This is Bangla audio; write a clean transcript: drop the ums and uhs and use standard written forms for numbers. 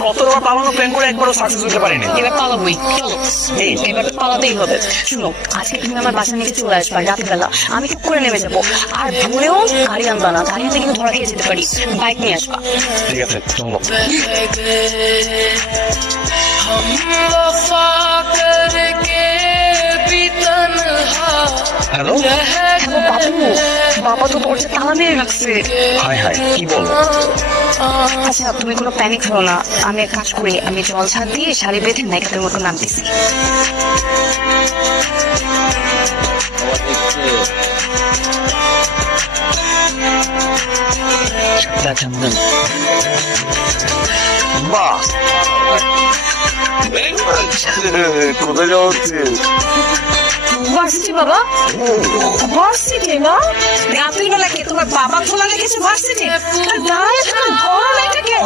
17বার পালানো প্ল্যান করে একবারও সাকসেস হতে পারিনি। এবার পালাবই, চলো এবার তো পালাতেই হবে। শুনো, আজকে তুমি আমার বাসার নিচে চলে আসবা রাতের বেলা, আমি ঠিক করে নেমে যাবো। আর ভোরেও গাড়ি আনবা না, গাড়ি আনতে কিন্তু ধরা খেয়ে যেতে পারি। বাইক নিয়ে আসবা। ঠিক আছে, চলো। হ্যালো হ্যালো বাবু, বাবা তো দরজা তালা মেরে রাখছে। হাই হাই, কি বলো? আচ্ছা তুমি কোনো প্যানিক হলো না, আমি এক কাজ করি, আমি জল ছাদ দিয়ে শাড়ি বেঁধে নায়িকাদের মতো নামতেছি। বাহ, কোথায় যাওয়া হচ্ছে? ভার্সিটি বাবা, ভার্সিটি মা, রাতের বেলা কি তোমার বাবা খোলা রেখেছে ভার্সিটি? গরম এটাকে।